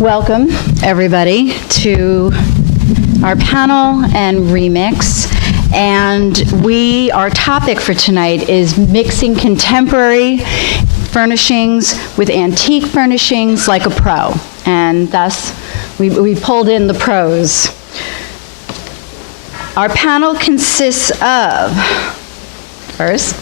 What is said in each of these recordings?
Welcome, everybody, to our panel and remix. And our topic for tonight is mixing contemporary furnishings with antique furnishings like a pro. And thus, we pulled in the pros. Our panel consists of, first,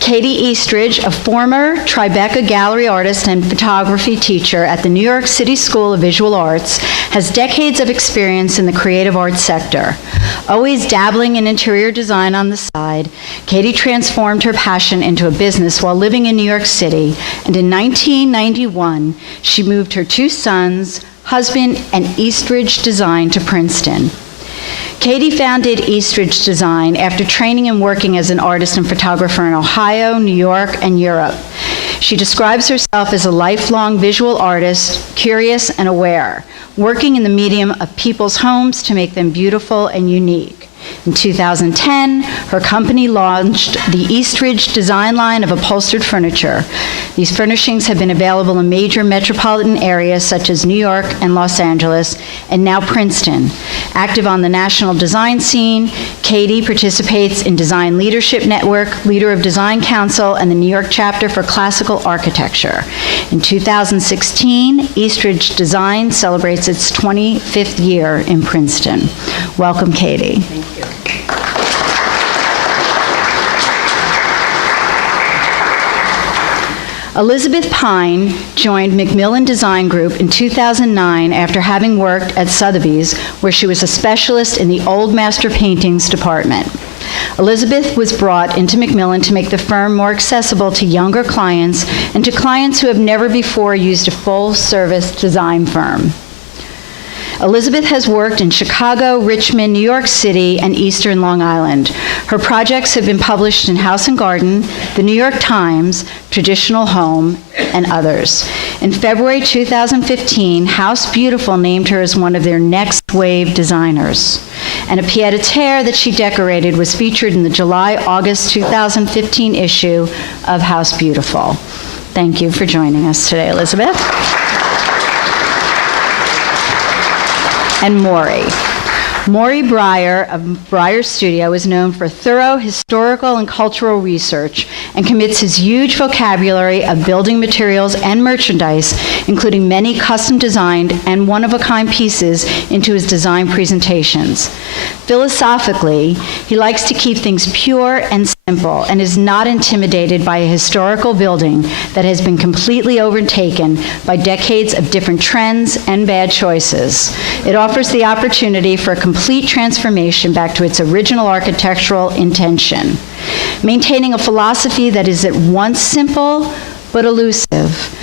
Katie Eastridge, a former Tribeca gallery artist and photography teacher at the New York City School of Visual Arts, has decades of experience in the creative arts sector. Always dabbling in interior design on the side, Katie transformed her passion into a business while living in New York City, and in 1991, she moved her two sons, husband, and Eastridge Design to Princeton. Katie founded Eastridge Design after training and working as an artist and photographer in Ohio, New York, and Europe. She describes herself as a lifelong visual artist, curious and aware, working in the medium of people's homes to make them beautiful and unique. In 2010, her company launched the Eastridge Design line of upholstered furniture. These furnishings have been available in major metropolitan areas such as New York and Los Angeles, and now Princeton. Active on the national design scene, Katie participates in Design Leadership Network, leader of Design Council, and the New York chapter for classical architecture. In 2016, Eastridge Design celebrates its 25th year in Princeton. Welcome, Katie. Thank you. Elizabeth Pine joined Macmillan Design Group in 2009 after having worked at Sotheby's, where she was a specialist in the Old Master Paintings department. Elizabeth was brought into Macmillan to make the firm more accessible to younger clients and to clients who have never before used a full-service design firm. Elizabeth has worked in Chicago, Richmond, New York City, and Eastern Long Island. Her projects have been published in House and Garden, The New York Times, Traditional Home, and others. In February 2015, House Beautiful named her as one of their next wave designers. And a pied-à-terre that she decorated was featured in the July-August 2015 issue of House Beautiful. Thank you for joining us today, Elizabeth. And Maury Breyer of Breyer Studio is known for thorough historical and cultural research and commits his huge vocabulary of building materials and merchandise, including many custom-designed and one-of-a-kind pieces, into his design presentations. Philosophically, he likes to keep things pure and simple and is not intimidated by a historical building that has been completely overtaken by decades of different trends and bad choices. It offers the opportunity for a complete transformation back to its original architectural intention, maintaining a philosophy that is at once simple but elusive.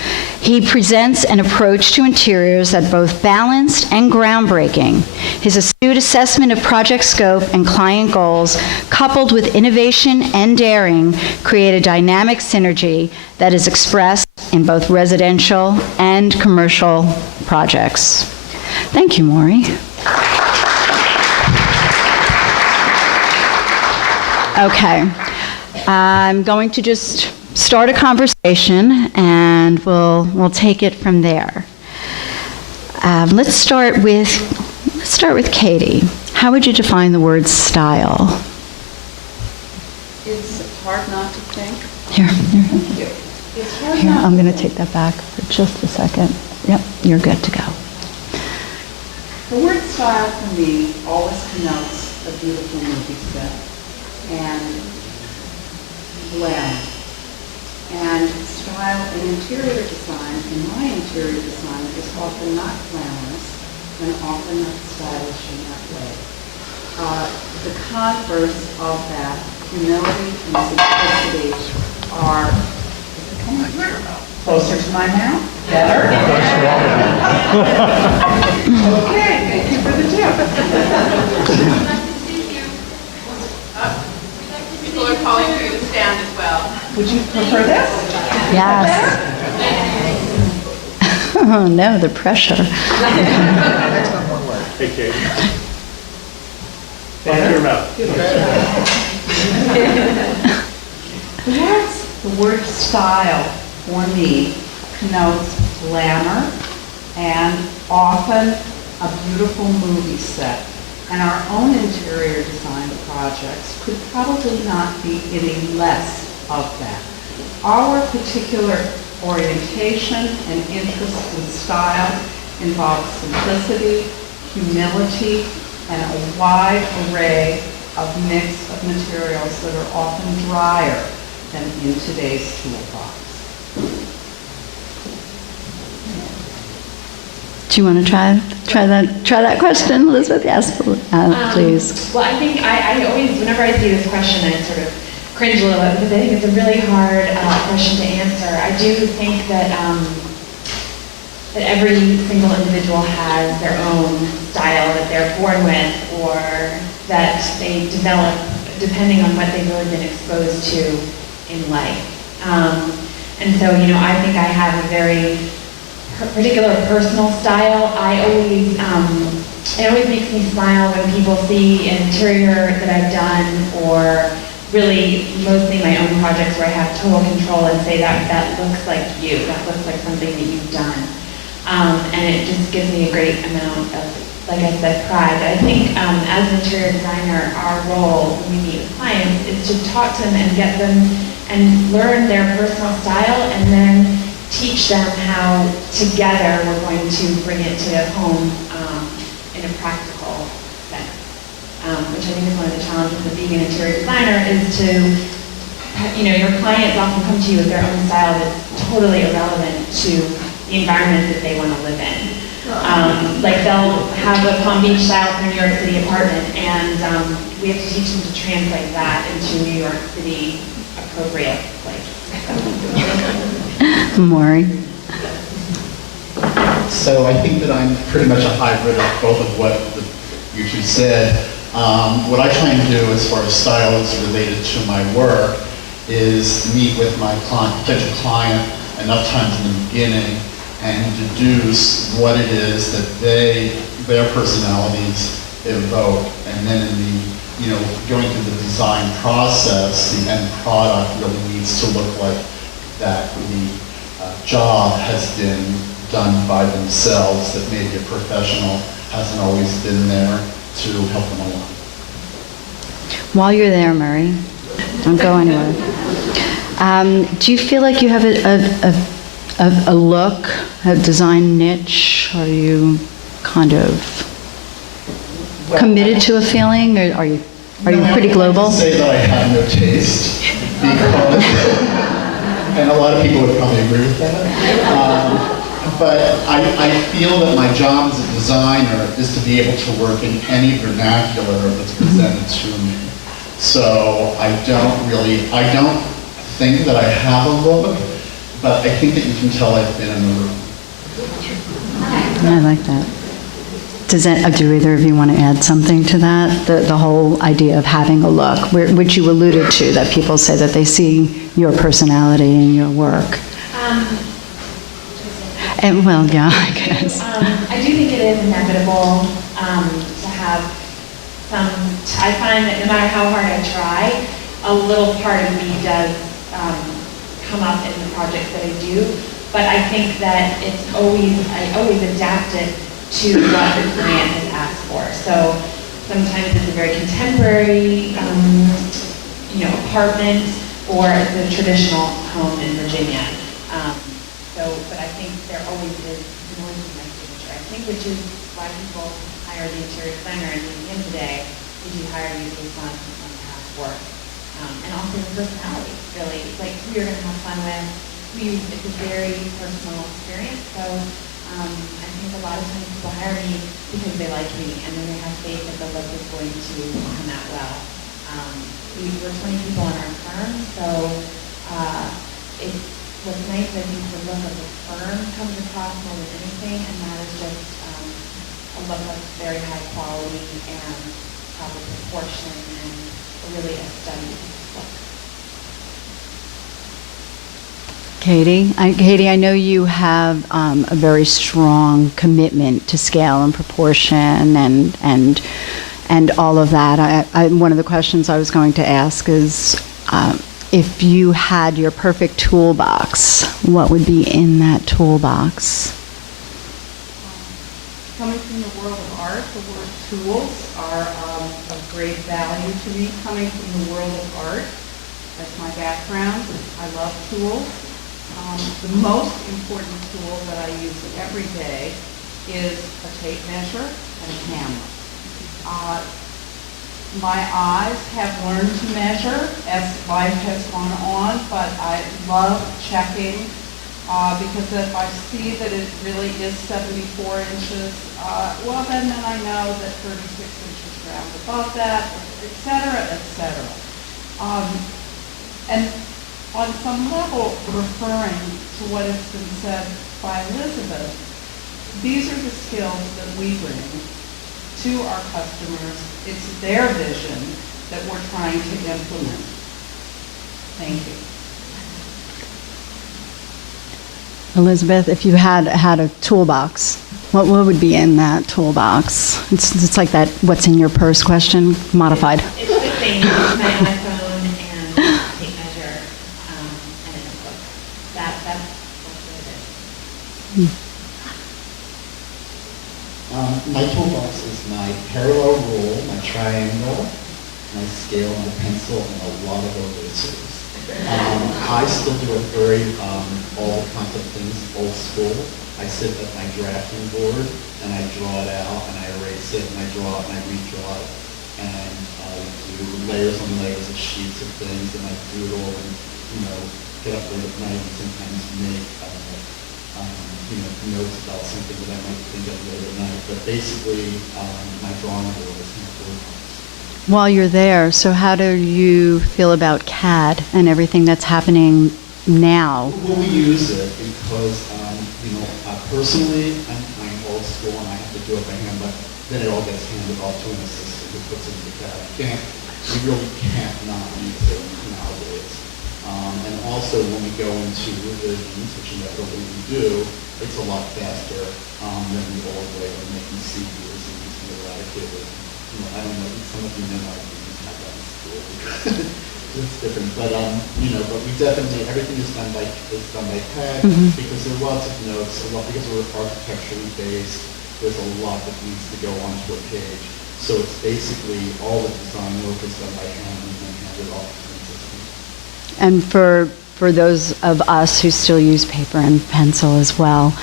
He presents an approach to interiors that both balanced and groundbreaking. His astute assessment of project scope and client goals, coupled with innovation and daring, create a dynamic synergy that is expressed in both residential and commercial projects. Thank you, Maury. Okay, I'm going to just start a conversation, and we'll take it from there. Let's start with Katie. How would you define the word style? It's hard not to think. Here. It's hard Here, not I'm going to take that back for just a second. Yep, you're good to go. The word style for me always connotes a beautiful movie set and glamour. And style in interior design, in my interior design, is often not glamorous and often not stylish in that way. The converse of that, humility and simplicity, are closer to my mouth. Better? Okay, thank you for the tip. People are calling for you to stand as well. Would you prefer this? Yes. Oh, no, the pressure. Hey, Kate. Open your mouth. Perhaps the word style, for me, connotes glamour, and often a beautiful movie set. And our own interior design projects could probably not be any less of that. Our particular orientation and interest in style involves simplicity, humility, and a wide array of mix of materials that are often drier than in today's toolbox. Do you want to try that question, Elizabeth? Yes, please. Well, I think I always, whenever I see this question, I sort of cringe a little bit because I think it's a really hard question to answer. I do think that that every single individual has their own style that they're born with, or that they develop depending on what they've really been exposed to in life. And so, you know, I think I have a very particular personal style. It always makes me smile when people see an interior that I've done, or really mostly my own projects where I have total control, and say that looks like you, that looks like something that you've done. And it just gives me a great amount of, like I said, pride. I think as an interior designer, our role when we meet with clients is to talk to them and get them and learn their personal style, and then teach them how together we're going to bring it to their home in a practical sense. Which I think is one of the challenges of being an interior designer, is to, you know, your clients often come to you with their own style that's totally irrelevant to the environment that they want to live in. Like they'll have a Palm Beach style for New York City apartment, and we have to teach them to translate that into New York City appropriate place. Maureen? So I think that I'm pretty much a hybrid of both of what you two said. What I try and do as far as style is related to my work is meet with my potential client enough times in the beginning and deduce what it is that their personalities evoke, and then in the, you know, going through the design process, the end product really needs to look like that the job has been done by themselves, that maybe a professional hasn't always been there to help them along. While you're there, Murray, don't go anywhere. Do you feel like you have a look, a design niche? Are you kind of committed to a feeling, or are you pretty global? I say that I have no taste, because, and a lot of people would probably agree with that. But I feel that my job as a designer is to be able to work in any vernacular that's presented to me. So I don't think that I have a look, but I think that you can tell I've been in the room. I like that. Do either of you want to add something to that? The whole idea of having a look, which you alluded to, that people say that they see your personality in your work. And well, yeah, I guess. I do think it is inevitable to have some. I find that no matter how hard I try, a little part of me does come up in the projects that I do. But I think that I always adapt it to what the client has asked for. So sometimes it's a very contemporary, apartment, or the traditional home in Virginia. But I think there always is noise in my signature. I think, which is why people hire the interior designer, and in the end today, they do hire you based on past work. And also the personality, really. Like who you're going to have fun with. It's a very personal experience. So I think a lot of times people hire me because they like me, and then they have faith that the look is going to come out well. We're 20 people in our firm, so what's nice, I think, the look of the firm comes across more than anything, and that is just a look of very high quality and proper proportion, and really a studied look. Katie, I know you have a very strong commitment to scale and proportion and all of that. One of the questions I was going to ask is, if you had your perfect toolbox, what would be in that toolbox? Coming from the world of art, the word tools are of great value to me. Coming from the world of art, that's my background. I love tools. The most important tool that I use every day is a tape measure and a hammer. My eyes have learned to measure as life has gone on, but I love checking because if I see that it really is 74 inches, well then I know that 36 inches round above that, et cetera, et cetera. And on some level, referring to what has been said by Elizabeth, these are the skills that we bring to our customers. It's their vision that we're trying to implement. Thank you. Elizabeth, if you had a toolbox, what would be in that toolbox? It's like that what's in your purse question, modified. It's the same, my iPhone and tape measure and a notebook. That's what it is. My toolbox is my parallel rule, my triangle, my scale, my pencil, and a lot of erasers. I still do a very, all kinds of things, old school. I sit at my drafting board and I draw it out and I erase it and I draw it and I redraw it. And I do layers on layers of sheets of things and I doodle and, get up late at night and sometimes make, notes about something that I might think of late at night. But basically, my drawing board is my toolbox. While you're there, so how do you feel about CAD and everything that's happening now? Well, we use it because, personally, I'm old school and I have to do it by hand, but then it all gets handed off to an assistant who puts it into CAD. You really can't not use it nowadays. And also when we go into revisions, which inevitably we do, it's a lot faster than the old way of making CDs and using eradicated. I don't know, some of you know I didn't have that in school. It's different, but but we definitely, everything is done by CAD because there are lots of notes, because we're architecturally based, there's a lot that needs to go onto a page. So it's basically all the design work is done by hand and then handed off to the system. And for those of us who still use paper and pencil as well,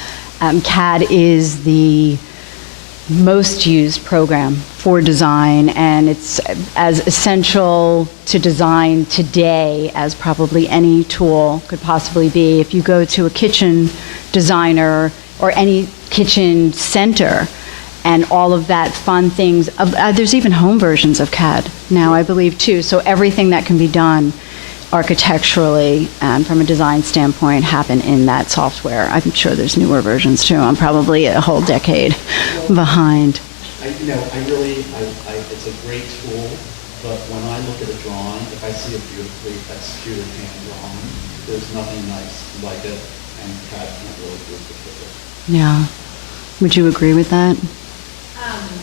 CAD is the most used program for design, and it's as essential to design today as probably any tool could possibly be. If you go to a kitchen designer or any kitchen center, and all of that fun things, there's even home versions of CAD now, I believe, too. So everything that can be done architecturally and from a design standpoint happen in that software. I'm sure there's newer versions too. I'm probably a whole decade behind. It's a great tool, but when I look at a drawing, if I see a beautifully executed hand drawing, there's nothing nice like it, and CAD can't really do it with it. Yeah. Would you agree with that?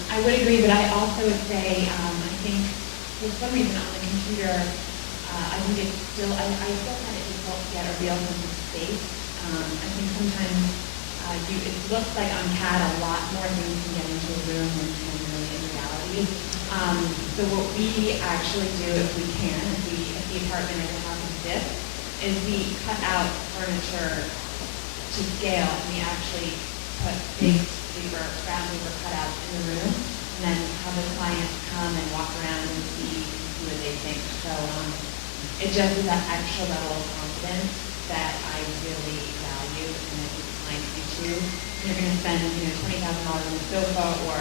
I would agree, but I also would say, I think for some reason on the computer, I think it's still, I still find it difficult to get a real sense of space. I think sometimes it looks like on CAD a lot more things can get into a room than really in reality. So what we actually do, if we can, if the apartment or the house exists, is we cut out furniture to scale and we actually put big brown paper cutouts in the room and then have the clients come and walk around and see what they think. So it just is that extra level of confidence that I really value and I think clients do too. You're going to spend $20,000 on the sofa or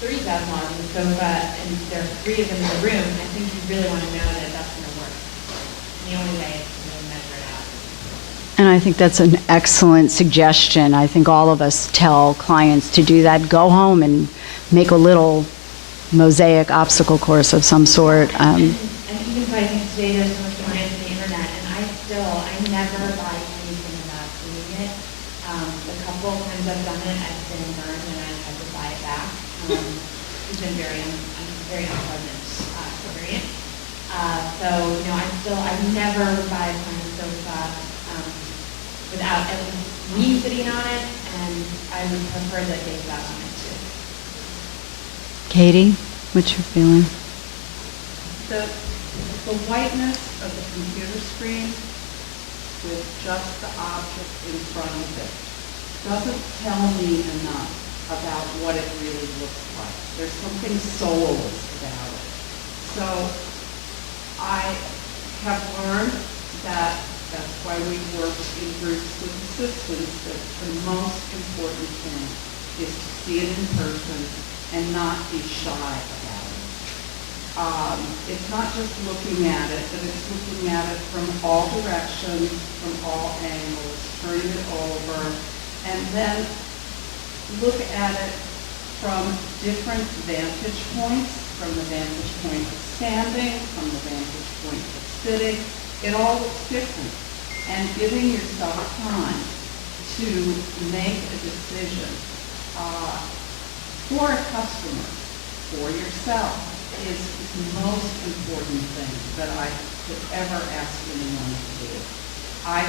$30,000 on the sofa and there are 3 of them in the room. I think you really want to know that that's going to work. And the only way is to really measure it out. And I think that's an excellent suggestion. I think all of us tell clients to do that. Go home and make a little mosaic obstacle course of some sort. And even so, I think today there's so much reliance on the internet, and I never buy anything without seeing it. The couple of times I've done it, I've been burned and I've had to buy it back. It's been very unpleasant experience. I never would buy a kind of sofa without at least me sitting on it and and I would prefer that they do that on it too. Katie, what's your feeling? The whiteness of the computer screen with just the object in front of it doesn't tell me enough about what it really looks like. There's something soulless about it. So I have learned that that's why we work in groups with assistants, that the most important thing is to see it in person and not be shy about it. It's not just looking at it, but it's looking at it from all directions, from all angles, turning it over, and then look at it from different vantage points, from the vantage point of standing, from the vantage point of sitting. It all looks different. And giving yourself time to make a decision for a customer, for yourself, is the most important thing that I could ever ask anyone to do. I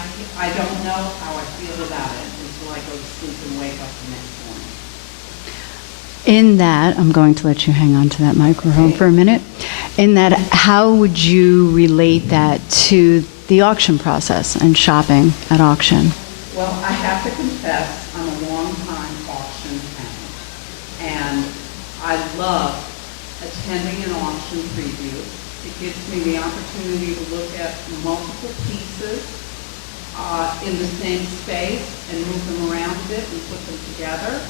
don't know how I feel about it until I go to sleep and wake up the next morning. In that, I'm going to let you hang on to that microphone for a minute. In that, how would you relate that to the auction process and shopping at auction? Well, I have to confess, I'm a long-time auction hound, and I love attending an auction preview. It gives me the opportunity to look at multiple pieces in the same space and move them around a bit and put them together.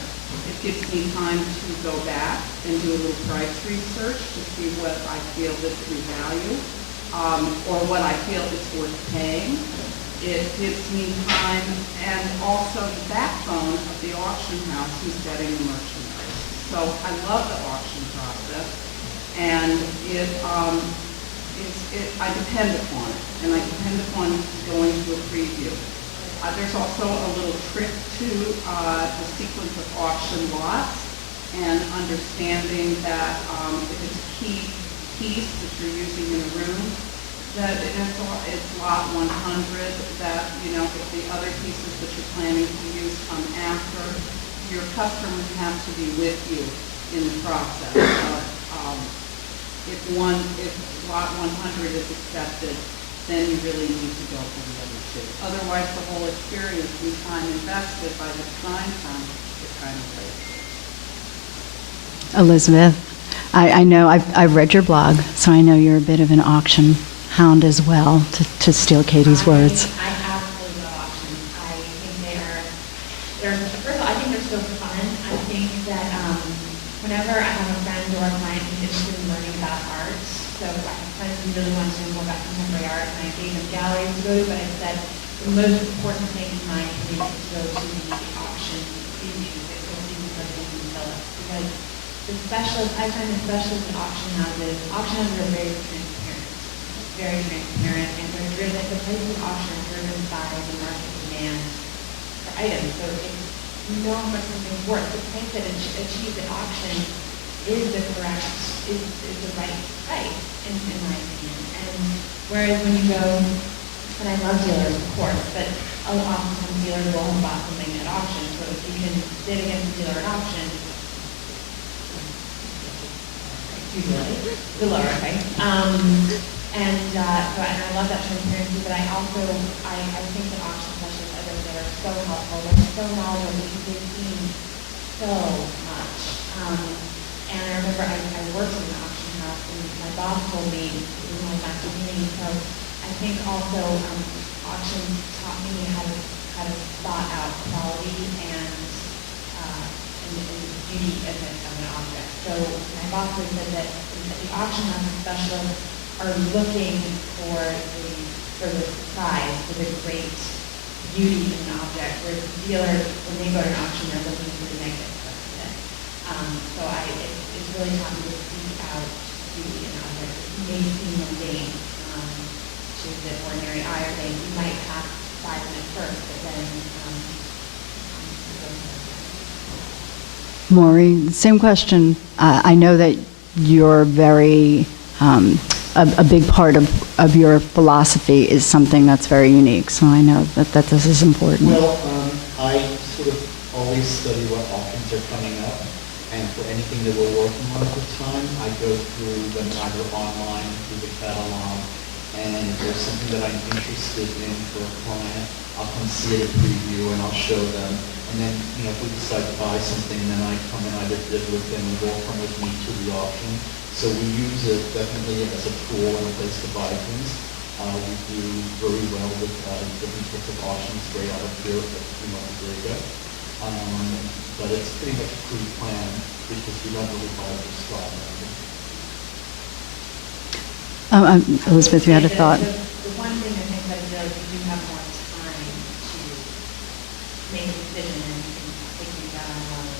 It gives me time to go back and do a little price research to see what I feel is true value, or what I feel is worth paying. It gives me time and also the backbone of the auction house who's getting the merchandise. So I love the auction process, and I depend upon it, and I depend upon going to a preview. There's also a little trick to the sequence of auction lots and understanding that if it's a key piece that you're using in a room, that it's lot 100, that, if the other pieces that you're planning to use come after, your customers have to be with you in the process. If lot 100 is accepted, then you really need to go for the other two. Otherwise, the whole experience and time invested by the time comes is kind of wasted. Elizabeth, I know, I've read your blog, so I know you're a bit of an auction hound as well, to steal Katie's words. I absolutely love auctions. I think first of all, I think they're so fun. I think that whenever I have a friend or a client who's interested in learning about art, so I have friends who really want to know more about contemporary art, and I gave them galleries to go to, but I said the most important thing in my opinion is to go to the auction previews, like go see the things and tell us. Because the specialists, I find the specialists in auction houses are very transparent. Very transparent, and they're driven, the prices of auction are driven by the market demand for items. So if you know how much something's worth, the price that achieved at auction is the right price, in my opinion. And whereas when you go, and I love dealers, of course, but oftentimes dealers will have bought something at auction, so if you can bid against a dealer at auction, usually the lower price. And I love that transparency, but I also, I think that auction specialists, as I said, are so helpful. They're so knowledgeable because they've seen so much. And I remember I worked in an auction house, and my boss told me, it was my back beginning, so I think also auctions taught me how to spot out quality and beauty of an object. So my boss always said that the auction house specialists are looking for the surprise, for the great beauty in an object, whereas the dealer, when they go to an auction, they're looking for the negative stuff in it. So it's really taught me to seek out beauty in objects. It may seem mundane to the ordinary eye, or they might pass by them at first, but then Maureen, same question. I know that you're very, a big part of your philosophy is something that's very unique, so I know that this is important. Well, I sort of always always study what options are coming up, and for anything that we're working on at the time, I go through them either online, through the catalog, and if there's something that I'm interested in for a client, I'll come see it at preview and I'll show them. And then, if we decide to buy something, then I come and either bid with them or they'll come with me to the auction. So we use it definitely as a tool and a place to buy things. We do very well with different types of auctions right out of here at Rago. But it's pretty much a pre-plan because we don't really buy the slot. Elizabeth, you had a thought. The one thing I think that is you do have more time to make a decision and you can take things out on your own.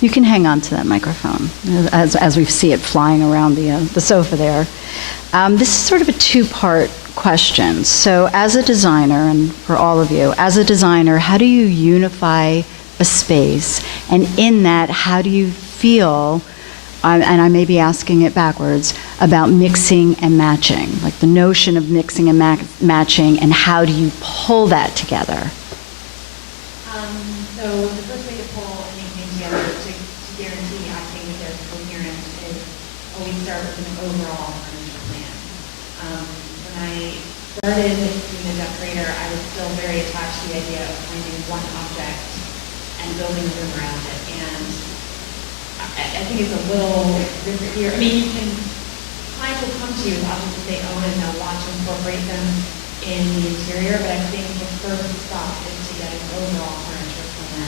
You can hang on to that microphone as we see it flying around the sofa there. This is sort of a two-part question. So as a designer, and for all of you, as a designer, how do you unify a space? And in that, how do you feel, and I may be asking it backwards, about mixing and matching, like the notion of mixing and matching, and how do you pull that together? So the first way to pull anything together to guarantee acting that there's coherence is always start with an overall furniture plan. When I started being a decorator, I was still very attached to the idea of finding one object and building a room around it. And I think it's a little different here. I mean, clients will come to you with objects that they own and they'll want to incorporate them in the interior, but I think the first stop is to get an overall furniture plan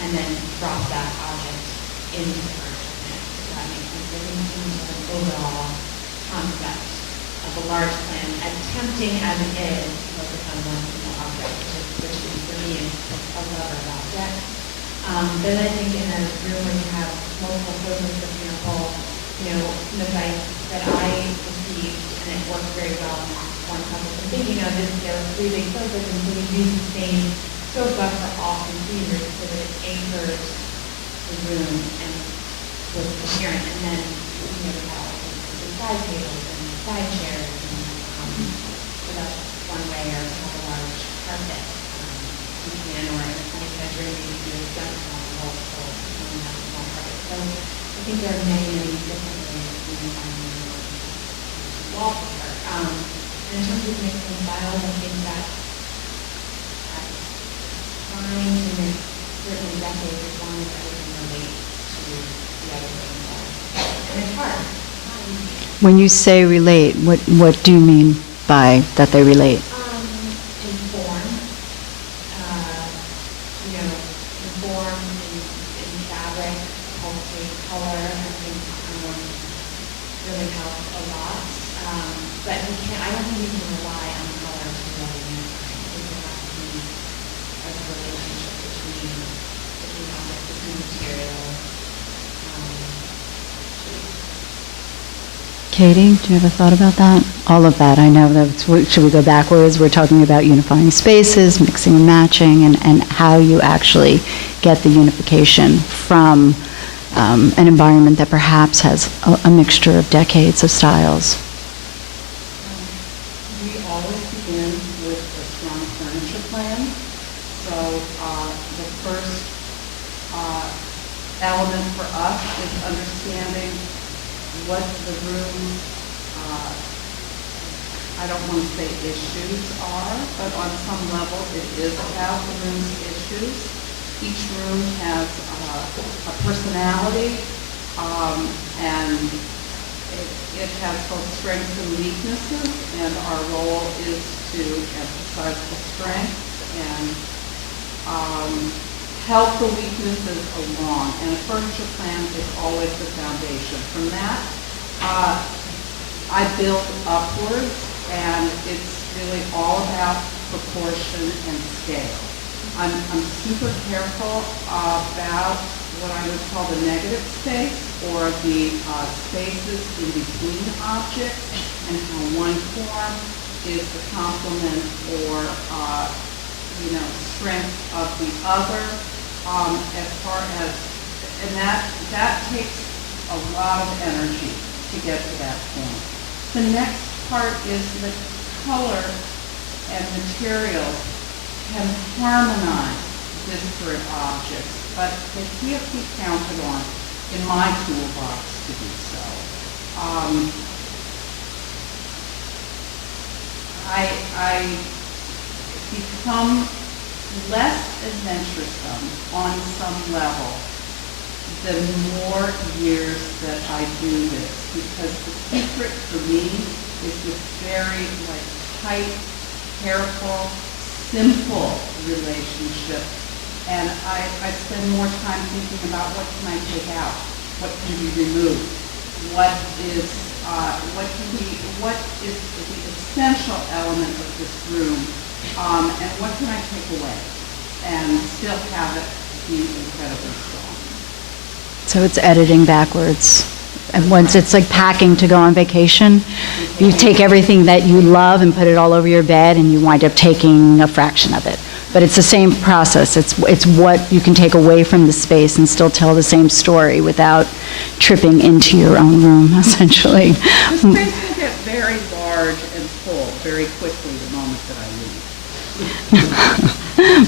and then drop that object into the furniture plan. If that makes sense. I think in terms of an overall concept of a large plan, as tempting as it is to focus on one single object, which is for me is a lover of objects. Then I think in a room where you have multiple sofas, for example, the advice that I received, and it worked very well in one couple I'm thinking of, is there are 3 big sofas, and so we use the same sofa for all 3 theaters so that it anchors the room and was coherent. And then we have the side tables and side chairs, and so that's one way, or have a large carpet. You can, or in a funny bedroom, maybe do a jump on the whole floor, and have a small carpet. So I think there are many, many different ways to find wallpaper. In terms of mixing styles, I think that's fine to mix certain decades as long as everything relates to the other things. And it's hard. It's not easy. When you say relate, what do you mean by that they relate? In form, in fabric, upholstery, color, I think really helps a lot. But I don't think you can rely on color to really unify. I think there has to be a relationship between objects, between materials. Katie, do you have a thought about that? All of that, I know that, should we go backwards? We're talking about unifying spaces, mixing and matching, and how you actually get the unification from an environment that perhaps has a mixture of decades of styles. We always begin with a strong furniture plan. So the first element for us is understanding what the room, I don't want to say issues are, but on some level it is about the room's issues. Each room has a personality, and it has both strengths and weaknesses, and our role is to emphasize the strengths and help the weaknesses along. And a furniture plan is always the foundation. From that, I build upwards, and it's really all about proportion and scale. I'm super careful about what I would call the negative space, or the spaces in between objects, and how one form is the complement or strength of the other. As far as, and that takes a lot of energy to get to that point. The next part is the color and materials can harmonize disparate objects, but they can't be counted on in my toolbox to do so. I become less adventuresome on some level the more years that I do this, because the secret for me is this very tight, careful, simple relationship. And I spend more time thinking about what can I take out, what can be removed, what is the essential element of this room, and what can I take away and still have it be incredibly strong. So it's editing backwards. And once it's like packing to go on vacation, you take everything that you love and put it all over your bed, and you wind up taking a fraction of it. But it's the same process. It's what you can take away from the space and still tell the same story without tripping into your own room, essentially. The space will get very large and full very quickly the moment that I leave.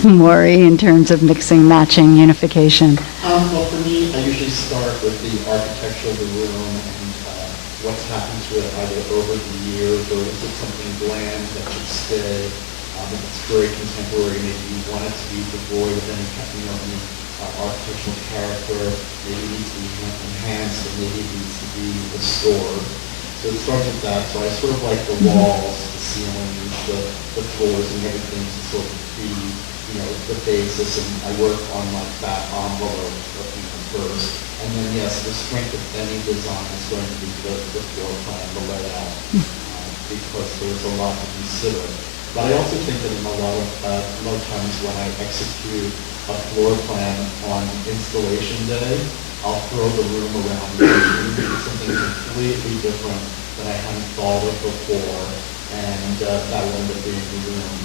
Maury, in terms of mixing, matching, unification. Well, for me, I usually start with the architecture of the room and what's happened to it either over the years, or is it something bland that should stay. If it's very contemporary, maybe you want it to be devoid of any architectural character, maybe it needs to be enhanced, or maybe it needs to be restored. So it starts with that. So I sort of like the walls, the ceilings, the floors, and everything to sort of be, the basis. And I work on that envelope first. And then yes, the strength of any design is going to be the floor plan, the layout, because there's a lot to consider. But I also think that in a lot of times when I execute a floor plan on installation day, I'll throw the room around and do something completely different that I hadn't thought of before, and that will end up being the room.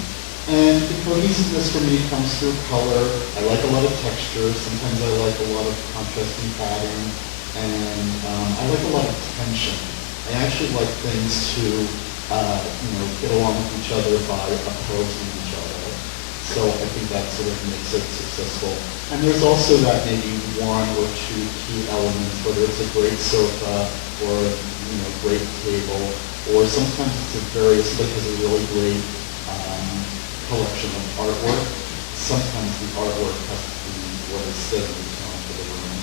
And the cohesiveness for me comes through color. I like a lot of texture. Sometimes I like a lot of contrasting pattern, and I like a lot of tension. I actually like things to get along with each other by opposing each other. So I think that sort of makes it successful. And there's also that maybe one or two key elements, whether it's a great sofa or great table, or sometimes somebody has a really great collection of artwork. Sometimes the artwork has to be what is said in the tone for the room.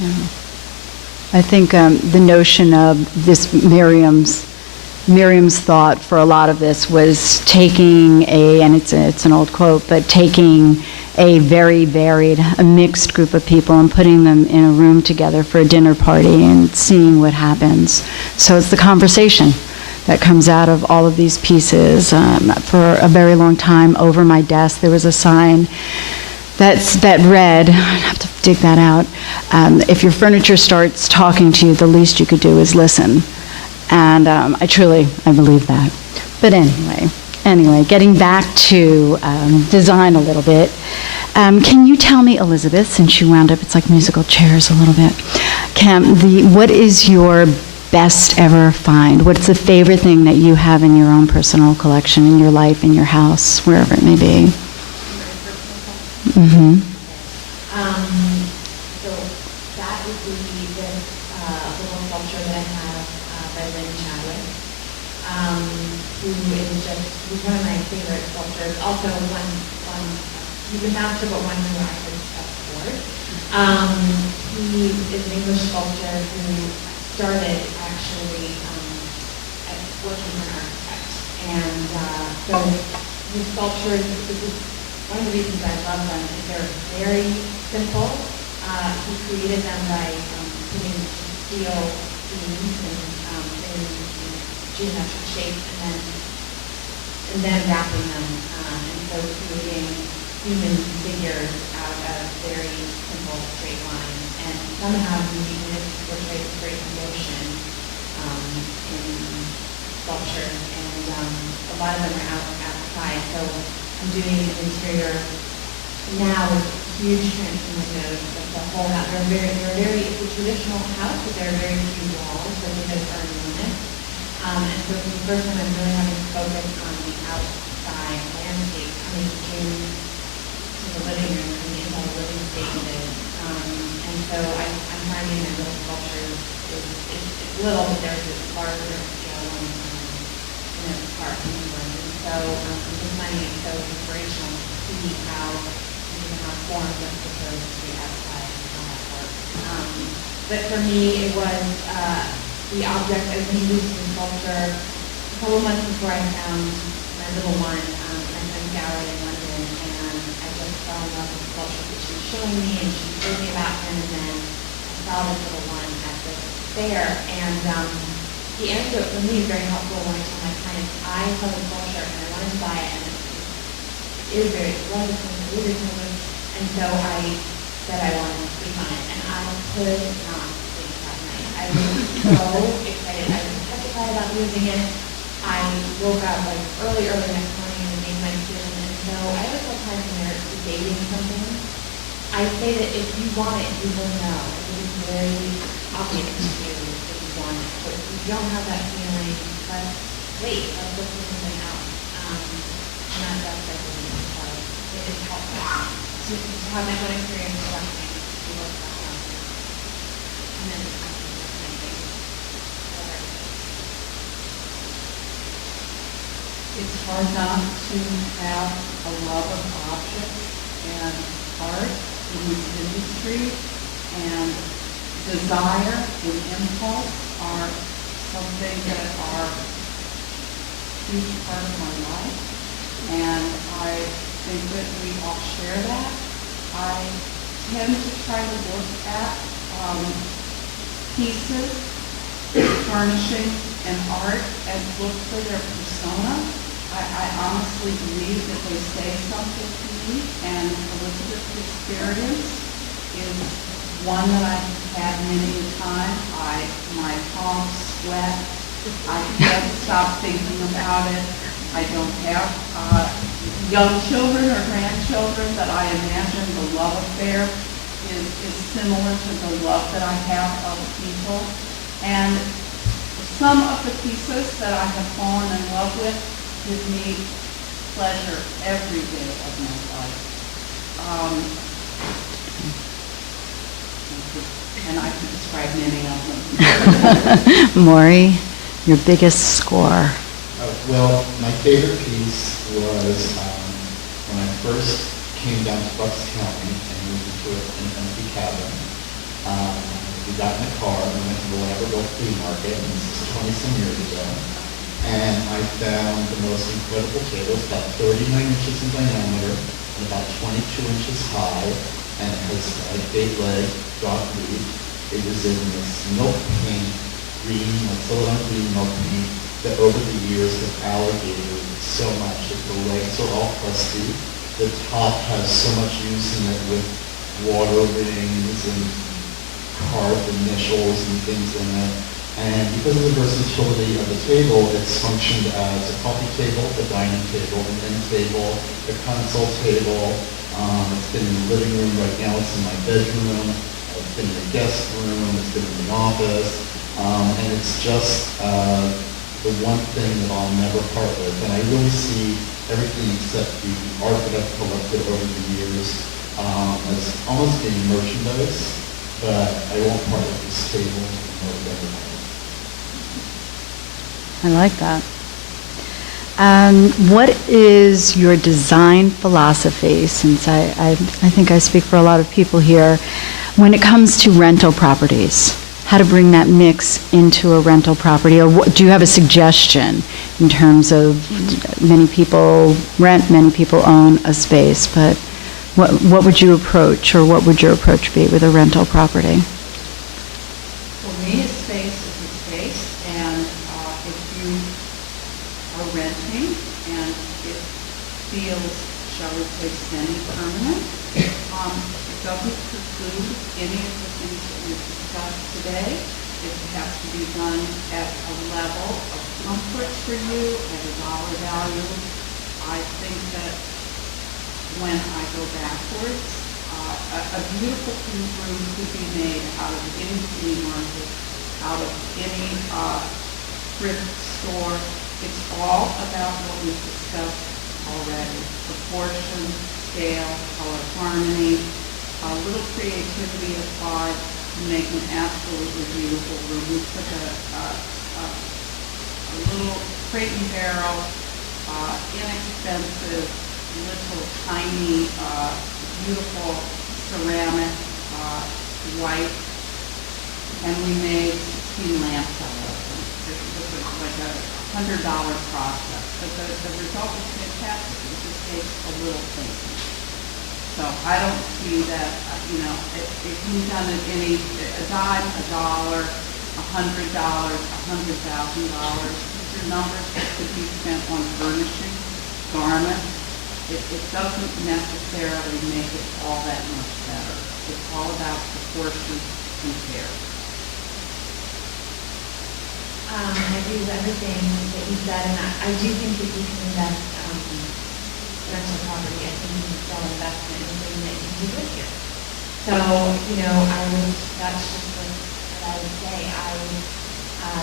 Yeah. I think the notion of this Miriam's thought for a lot of this was taking and it's an old quote, but taking a very varied, a mixed group of people and putting them in a room together for a dinner party and seeing what happens. So it's the conversation that comes out of all of these pieces. For a very long time over my desk there was a sign that read, I'd have to dig that out, if your furniture starts talking to you, the least you could do is listen. And I believe that. But anyway, getting back to design a little bit, can you tell me, Elizabeth, since you wound up, it's like musical chairs a little bit, what is your best ever find? What's the favorite thing that you have in your own personal collection, in your life, in your house, wherever it may be? Mm-hmm. So that would be this little sculpture that I have by Lynn Chadwick, who's one of my favorite sculptors. Also he's a master, but one who I could afford. He is an English sculptor who started actually working for an architect. And so his sculptures, this is one of the reasons I love them, is they're very simple. He created them by putting steel beams and in geometric shapes and then wrapping them. And so creating human figures out of very simple straight lines. And somehow he managed to portray great emotion in sculpture. And a lot of them are outside. So I'm doing an interior now with huge transformative of the whole house. It's a traditional house, but there are very few walls, so because are enormous. And so for the first time, I'm really having to focus on the outside landscape, coming into the living room, coming into all the living spaces. And so I'm finding that little sculptures it's little, but there's this larger scale one in a park in England. And so I'm just finding it so inspirational to see how you can have forms that supposed to be outside and how that works. But for me, it was the object as an using sculpture. A couple months before I found my little one, my friend's gallery in London, and I just fell in love with the sculpture that she was showing me, and she told me about him, and then I saw this little one at the fair, and the anecdote for me is very helpful when I tell my clients, I saw the sculpture and I wanted to buy it, and it is very lovely, and so I said I wanted to sleep on it, and I could not sleep that night. I was so excited. I was petrified about losing it. I woke up like early next morning and made my decision, and so I always feel kind of when they're debating something. I say that if you want it, you will know. It is very obvious to you if you want it. But if you don't have that feeling, let's wait, let's look for something else. And that's like me. So it is helpful to have that one experience collecting. To look back on it. And then I can do the same thing. It's hard not to have a love of objects and art in this industry, and desire and impulse are something that are a huge part of my life, and I think that we all share that. I tend to try to look at pieces, furnishing, and art and look for their persona. I honestly believe that they say something to me, and Elizabeth's experience is one that I've had many a time. My palms sweat. I can't stop thinking about it. I don't have young children or grandchildren, but I imagine the love affair is similar to the love that I have of people. And some of the pieces that I have fallen in love with give me pleasure every day of my life. And I can describe many of them. Maury, your biggest score. Well, my favorite piece was when I first came down to Bucks County and moved into an empty cabin. We got in a car and went to the Rago flea market, and this is 20-some years ago. And I found the most incredible table. It's about 39 inches in diameter and about 22 inches high, and it has a big leg, dark leaf. It was in this milk paint, green, like silicone green milk paint, that over the years have alligated so much that the legs are all crusty. The top has so much use in it with water rings and carved initials and things in it. And because of the versatility of the table, it's functioned as a coffee table, a dining table, an end table, a console table. It's been in the living room. Right now it's in my bedroom. It's been in the guest room. It's been in the office. And it's just the one thing that I'll never part with. And I really see everything except the art that I've collected over the years as almost being merchandise. But I won't part with this table or with everything. I like that. What is your design philosophy, since I think I speak for a lot of people here, when it comes to rental properties? How to bring that mix into a rental property? Or do you have a suggestion in terms of many people rent, many people own a space, but what would you approach, or what would your approach be with a rental property? For me, a space is a space, and if you are renting and it feels, shall we say, semi-permanent, it doesn't preclude any of the things that we've discussed today. It has to be done at a level of comfort for you, at a dollar value. I think that when I go backwards, a beautiful room could be made out of any flea market, out of any thrift store. It's all about what we've discussed already: proportion, scale, color harmony, a little creativity applied to make an absolutely beautiful room. We took a little crate and barrel, inexpensive, little tiny, beautiful ceramic, white, and we made 16 lamps out of them. This was like a $100 process, but the result was fantastic. It just takes a little thinking. So I don't see that, it can be done at a dime, a dollar, $100, $100,000. These are numbers that could be spent on furnishing, garments. It doesn't necessarily make it all that much better. It's all about proportion and care. I agree with everything that you said, and I do think that you can invest rental property. I think you can still invest in anything that you do live here. So, that's just what I would say. I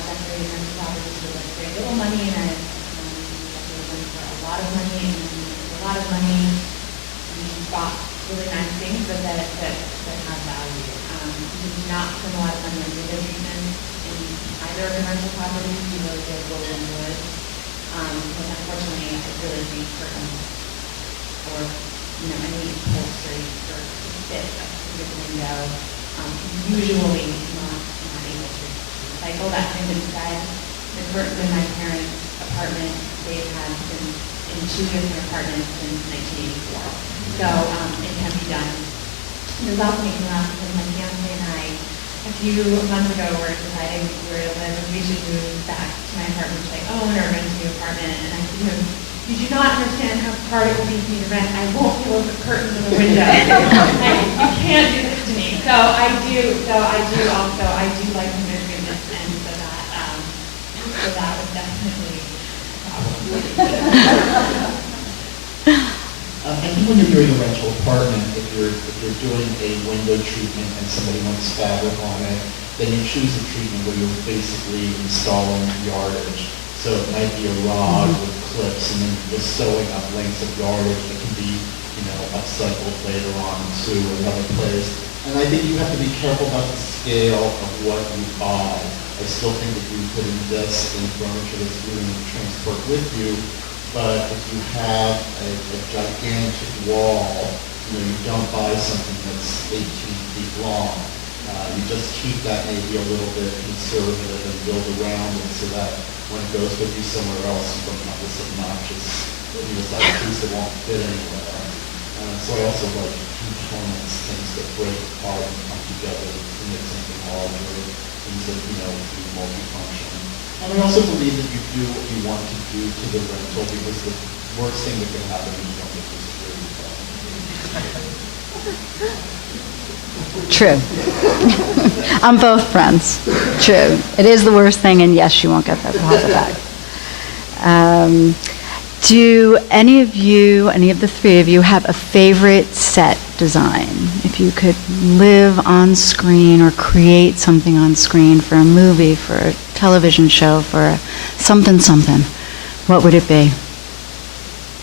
decorated rental properties with very little money, and I decorated them for a lot of money, and with a lot of money, we bought really nice things that have value. We do not spend a lot of money on window treatment in either of the rental properties. We really did woven wood. Because unfortunately, I really need curtains or any upholstery or fit a specific window. Usually not able to recycle. That kind of said, the curtains in my parents' apartment, they've had been in 2 different apartments since 1984. So it can be done. It was also making me laugh because my fiance and I, a few months ago, were deciding where to live and we should move back to my apartment to own or rent a new apartment. And I said to him, "You do not understand how hard it will be for me to rent. I won't be able to put curtains in the window. You can't do this to me." So I do like window treatment, and so that was definitely a problem. I think when you're doing a rental apartment, if you're doing a window treatment and somebody wants fabric on it, then you choose a treatment where you're basically installing yardage. So it might be a rod with clips, and then you're sewing up lengths of yardage that can be, upcycled later on to another place. And I think you have to be careful about the scale of what you buy. I still think that you could invest in furniture that's going to transport with you. But if you have a gigantic wall, you don't buy something that's 18 feet long. You just keep that maybe a little bit conservative and build around it so that when it goes with you somewhere else, you don't have this obnoxious side piece that won't fit anywhere. So I also like components, things that break apart and come together to make something larger, things that, be multifunctional. And I also believe that you do what you want to do to the rental, because the worst thing that can happen is you don't get the security deposit. True. On both fronts. True. It is the worst thing, and yes, you won't get that deposit back. Do any of the three of you, have a favorite set design? If you could live on screen or create something on screen for a movie, for a television show, for something, what would it be?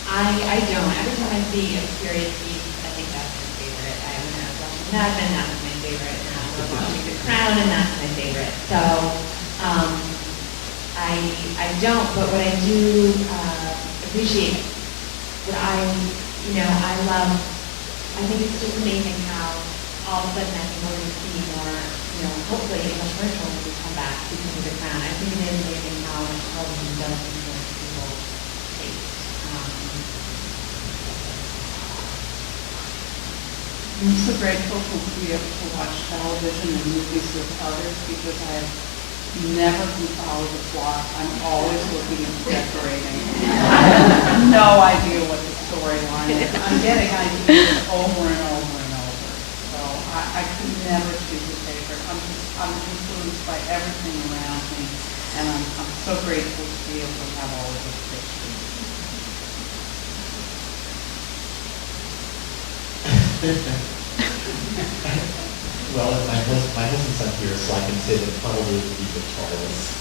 I don't. Every time I see a period piece, I think that's my favorite. I was watching Mad Men, that was my favorite. And we're watching The Crown, and that's my favorite. So I don't, but what I do appreciate, I love, I think it's just amazing how all of a sudden I think we're going to see more, hopefully much more movies come back because of The Crown. I think it is amazing how much television does influence people's taste. I'm so grateful to be able to watch television and movies with others, because I have never can follow the plot. I'm always looking at the decorating. I have no idea what the storyline is. I'm getting ideas over and over and over. So I could never choose a favorite. I'm influenced by everything around me, and I'm so grateful to be able to have all of these pictures. Well, my husband's not here, so I can say that probably would be the tallest.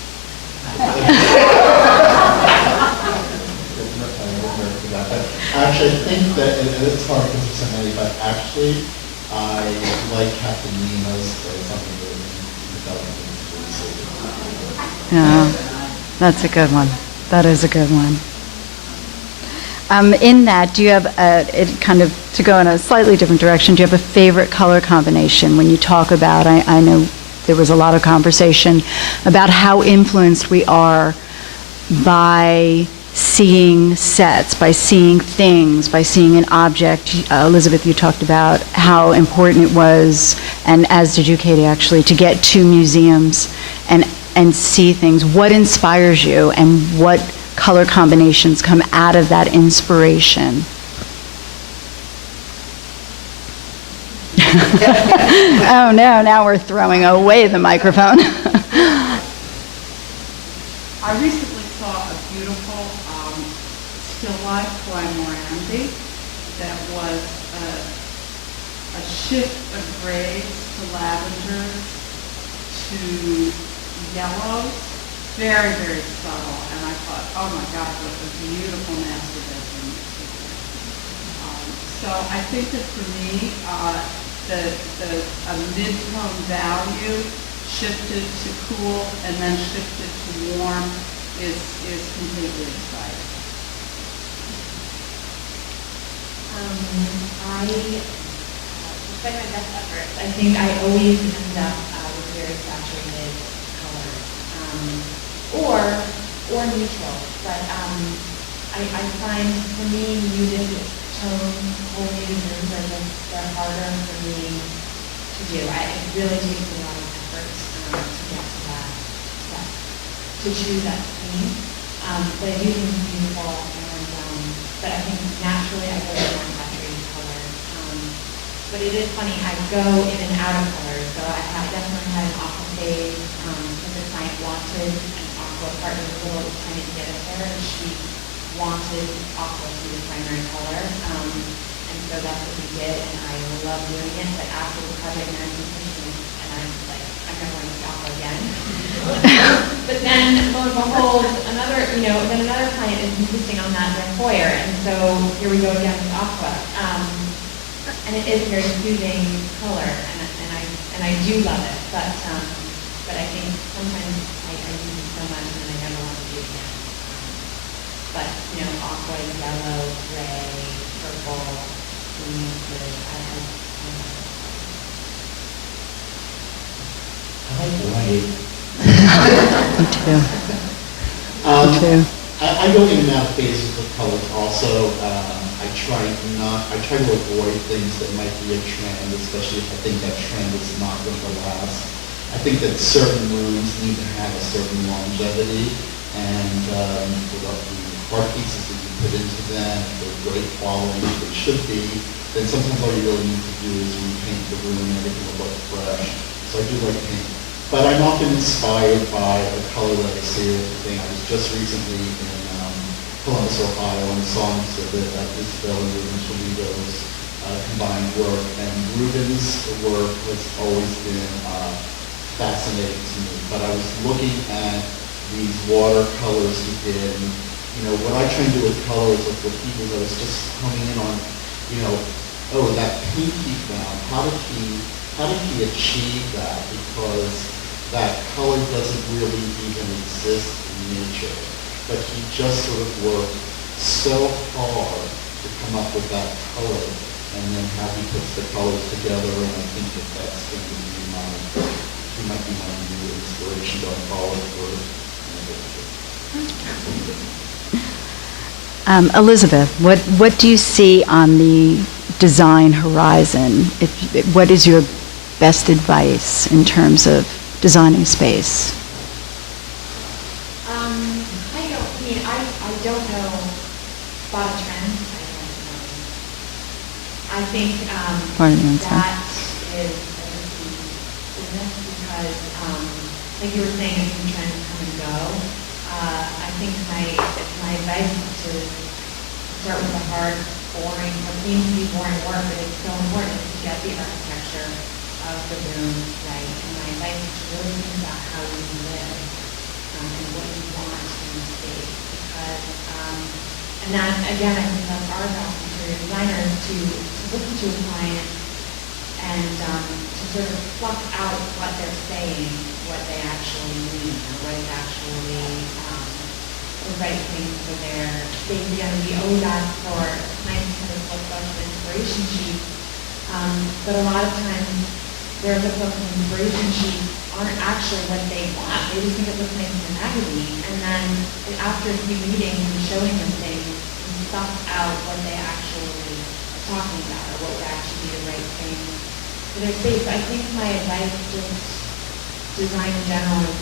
that. But actually, I think that it's hard because there's so many, but actually, I like Captain Nemo's or something that Yeah, that's a good one. That is a good one. In that, do you have it kind of to go in a slightly different direction? Do you have a favorite color combination when you talk about? I know there was a lot of conversation about how influenced we are by seeing sets, by seeing things, by seeing an object. Elizabeth, you talked about how important it was, and as did you, Katie, actually, to get to museums and see things. What inspires you, and what color combinations come out of that inspiration? Oh no, now we're throwing away the microphone. I recently saw a beautiful still life by Morandy that was a shift of grays to lavender to yellow, very, very subtle. And I thought, oh my God, what a beautiful masturbation. So I think that for me, a mid-tone value shifted to cool and then shifted to warm is completely exciting. Despite my best efforts, I think I always end up with very saturated colors, or neutral. But I find for me muted tones, whole muted rooms are just they're harder for me to do. It really takes a lot of effort to get to that to choose that theme. But I do think it's beautiful, and but I think naturally I go to more saturated colors. But it is funny, I go in and out of colors. So I definitely had an aqua phase because the client wanted an aqua partner was a little trying to get us there, and she wanted aqua to be the primary color. And so that's what we did, and I love doing it. But after the project management session, and I'm like, I'm never going to see aqua again. But then, lo and behold, another client is insisting on that in their foyer, and so here we go again with aqua. And it is a very soothing color, and I do love it. But I think sometimes I use it so much, and I never want to do it again. But aqua, yellow, gray, purple, green, blue. I like white. Me too. Me too. I go in and out of phases with colors also. I try to avoid things that might be a trend, especially if I think that trend is not going to last. I think that certain rooms need to have a certain longevity, and the art pieces that you put into them, if they're great quality, if it should be, then sometimes all you really need to do is repaint the room and everything will look fresh. So I do like paint. But I'm often inspired by a color that I see or thing. I was just recently in Columbus, Ohio, and saw an exhibit at Isabel and Ruben Toledo's combined work. And Ruben's work has always been fascinating to me. But I was looking at these watercolors he did. And, what I try and do with colors, like what he was, I was just coming in on, oh, that pink he found. How did he achieve that? Because that color doesn't really even exist in nature. But he just sort of worked so hard to come up with that color, and then how he puts the colors together, and I think that's going to be might be my new inspiration going forward for Elizabeth, what do you see on the design horizon? What is your best advice in terms of designing space? I don't know spot a trend. I think Part of the answer. that is a risky business because, like you were saying, different trends come and go. I think my advice is to start with the hard, boring, what seems to be boring work, but it's so important to get the architecture of the room right. And my advice is to really think about how you live and what you want in the space. Because, And that, again, I think that's our job as interior designers to listen to a client and to sort of pluck out what they're saying, what they actually mean, or what is actually the right thing for their space. Again, we always ask for clients to kind of look up an inspiration sheet, but a lot of times their book and inspiration sheets aren't actually what they want. They just think it looks nice in the magazine, and then after a few meetings and showing them things, we suss out what they actually are talking about, or what would actually be the right thing for their space. So I think my advice to design in general is,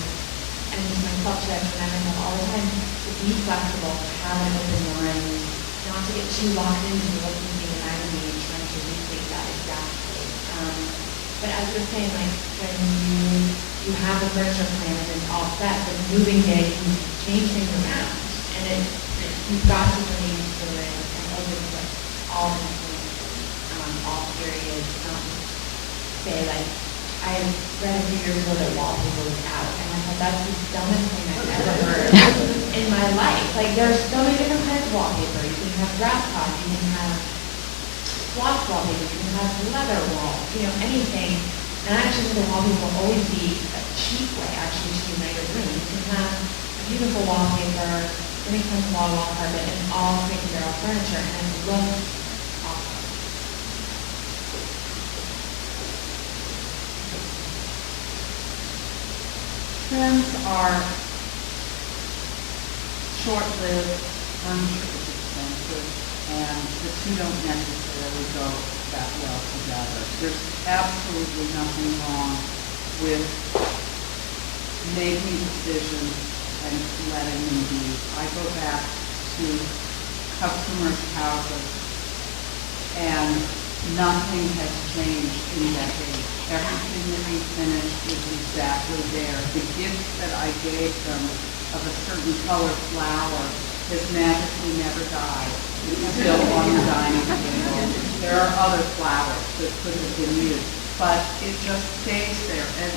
and myself too, I remind myself all the time, to be flexible, to have an open mind, not to get too locked into what you see in the magazine and trying to recreate that exactly. But as you were saying, like when you have a furniture plan and it's all set, but moving day, you can change things around. And you've got to remain fluid and open to all influences, all periods. Say like, I read a few years ago that wallpaper was out, and I thought that's the dumbest thing I've ever heard in my life. Like there are so many different kinds of wallpaper. You can have grass top, you can have gloss wallpaper, you can have leather walls, anything. And I actually think the wallpaper will always be a cheap way actually to unite a room. You can have a beautiful wallpaper, inexpensive wall carpet, and all Crate and Barrel furniture, and it looks awesome. Trends are short-lived, furniture is expensive, and the two don't necessarily go that well together. There's absolutely nothing wrong with making decisions and letting them be. I go back to customers' houses, and nothing has changed in decades. Everything that we finished is exactly there. The gift that I gave them of a certain color flower has magically never died. It's still on the dining table. There are other flowers that could have been used, but it just stays there. And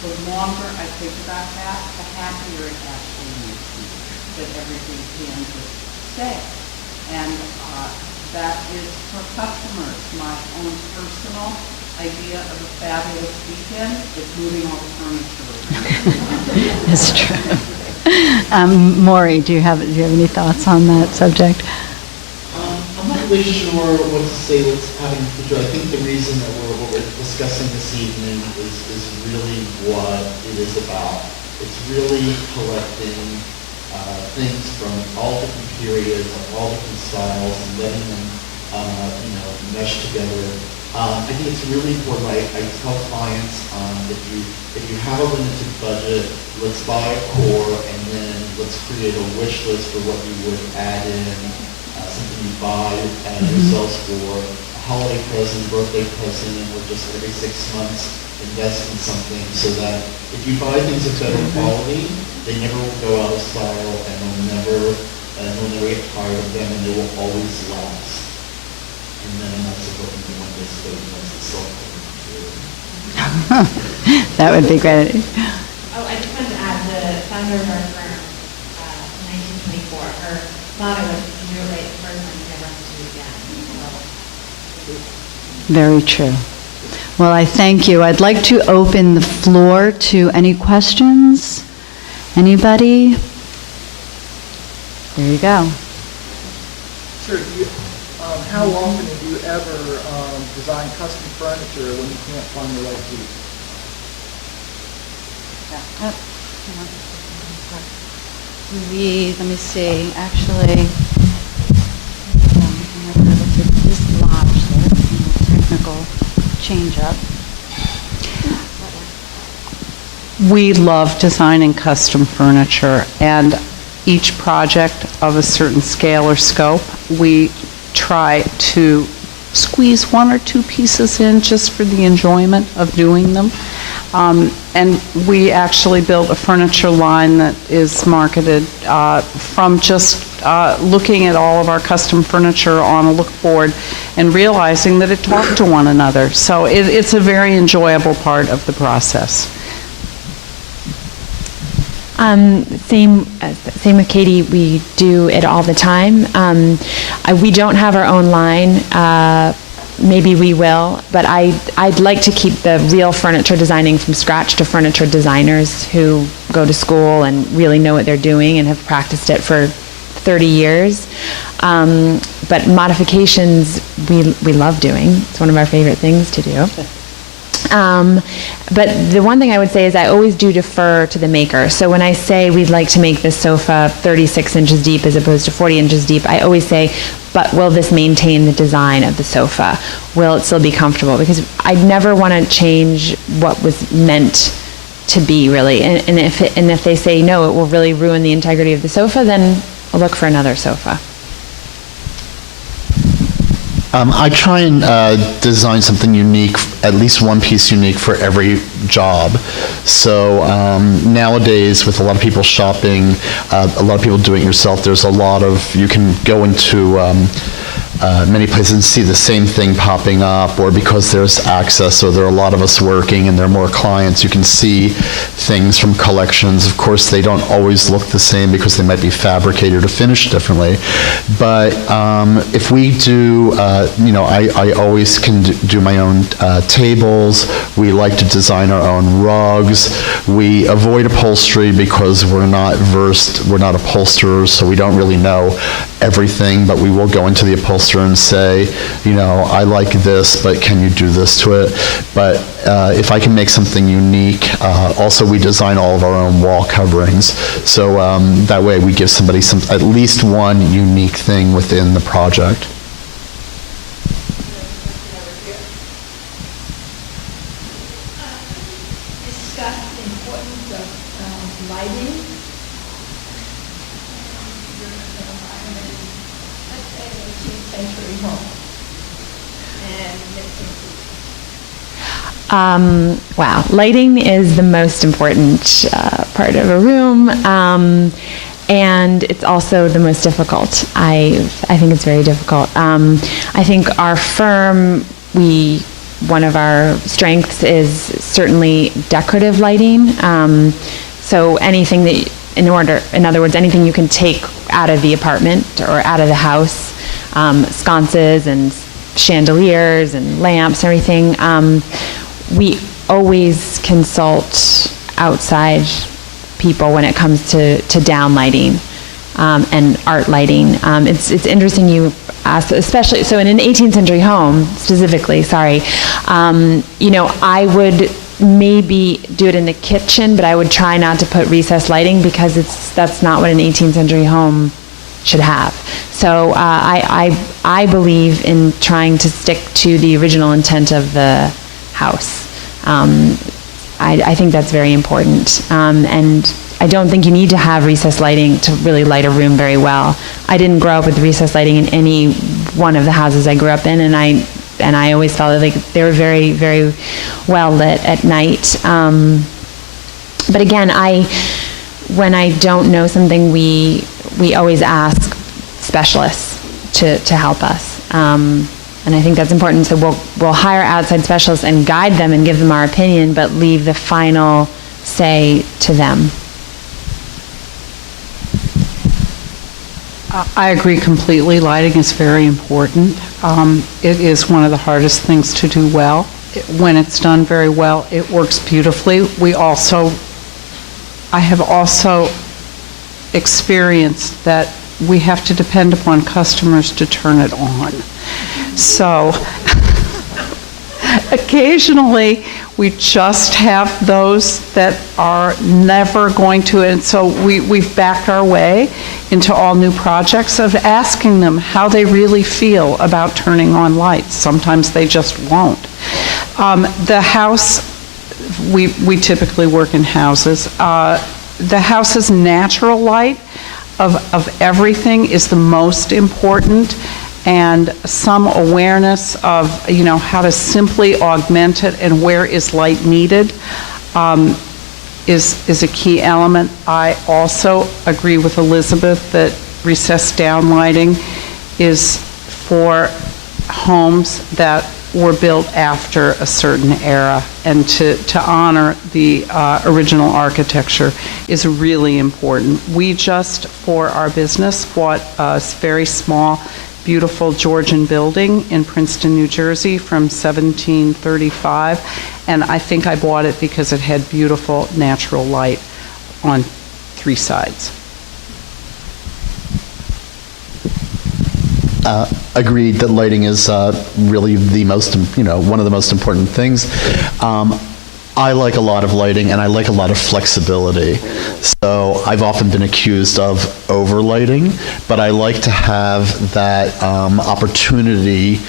the longer I think about that, the happier it actually makes me that everything can just stay. And that is for customers. My own personal idea of a fabulous weekend is moving all the furniture around. That's true. Maureen, do you have any thoughts on that subject? I'm not really sure what to say what's happening in the future. I think the reason that we're discussing this evening is really what it is about. It's really collecting things from all different periods, of all different styles, and letting them, mesh together. I think it's really important. I tell clients, if you have a limited budget, let's buy a core, and then let's create a wish list for what you would add in, something you buy yourselves for, a holiday present, birthday present, or just every 6 months invest in something, so that if you buy things of better quality, they never will go out of style, and they'll never get tired of them, and they will always last. And then I'm also hoping that one day somebody wants to sell them. That would be great. Oh, I just wanted to add, the founder of our firm, in 1924, her motto was, if you do it right the first time, you never have to do it again. Very true. Well, I thank you. I'd like to open the floor to any questions. Anybody? There you go. Sure. How often have you ever designed custom furniture when you can't find the right piece? Let me see, actually, dislodge the technical change up. We love designing custom furniture, and each project of a certain scale or scope, we try to squeeze 1 or 2 pieces in just for the enjoyment of doing them. And we actually built a furniture line that is marketed from just looking at all of our custom furniture on a look board and realizing that it talked to one another. So it's a very enjoyable part of the process. Same with Katie. We do it all the time. We don't have our own line. Maybe we will, but I'd like to keep the real furniture designing from scratch to furniture designers who go to school and really know what they're doing and have practiced it for 30 years. But modifications we love doing. It's one of our favorite things to do. But the one thing I would say is I always do defer to the maker. So when I say we'd like to make this sofa 36 inches deep as opposed to 40 inches deep, I always say, but will this maintain the design of the sofa? Will it still be comfortable? Because I never want to change what was meant to be, really. And if they say, no, it will really ruin the integrity of the sofa, then I'll look for another sofa. I try and design something unique, at least one piece unique for every job. So nowadays, with a lot of people shopping, a lot of people doing it yourself, there's a lot of, you can go into many places and see the same thing popping up, or because there's access, or there are a lot of us working and there are more clients, you can see things from collections. Of course, they don't always look the same because they might be fabricated or finished differently. But if we do, I always can do my own tables. We like to design our own rugs. We avoid upholstery because we're not upholsterers, so we don't really know everything, but we will go into the upholsterer and say, I like this, but can you do this to it? But if I can make something unique, also we design all of our own wall coverings, so that way we give somebody at least one unique thing within the project. Discuss the importance of lighting. Let's say an 18th century home. And Wow, lighting is the most important part of a room, and it's also the most difficult. I think it's very difficult. I think our firm, one of our strengths is certainly decorative lighting. So anything that, in other words, anything you can take out of the apartment or out of the house, sconces and chandeliers and lamps and everything. We always consult outside people when it comes to down lighting and art lighting. It's interesting you asked, especially, so in an 18th century home, specifically, I would maybe do it in the kitchen, but I would try not to put recessed lighting because that's not what an 18th century home should have. So I believe in trying to stick to the original intent of the house. I think that's very important. And I don't think you need to have recessed lighting to really light a room very well. I didn't grow up with recessed lighting in any one of the houses I grew up in, and I always felt like they were very, very well lit at night. But again, when I don't know something, we always ask specialists to help us. And I think that's important. So we'll hire outside specialists and guide them and give them our opinion, but leave the final say to them. I agree completely. Lighting is very important. It is one of the hardest things to do well. When it's done very well, it works beautifully. I have also experienced that we have to depend upon customers to turn it on. So occasionally we just have those that are never going to, and so we've backed our way into all new projects of asking them how they really feel about turning on lights. Sometimes they just won't. The house, we typically work in houses. The house's natural light of everything is the most important, and some awareness of how to simply augment it and where is light needed is a key element. I also agree with Elizabeth that recessed down lighting is for homes that were built after a certain era, and to honor the original architecture is really important. We just, for our business, bought a very small, beautiful Georgian building in Princeton, New Jersey from 1735, and I think I bought it because it had beautiful natural light on 3 sides. Agreed that lighting is really the most, one of the most important things. I like a lot of lighting, and I like a lot of flexibility. So I've often been accused of overlighting, but I like to have that opportunity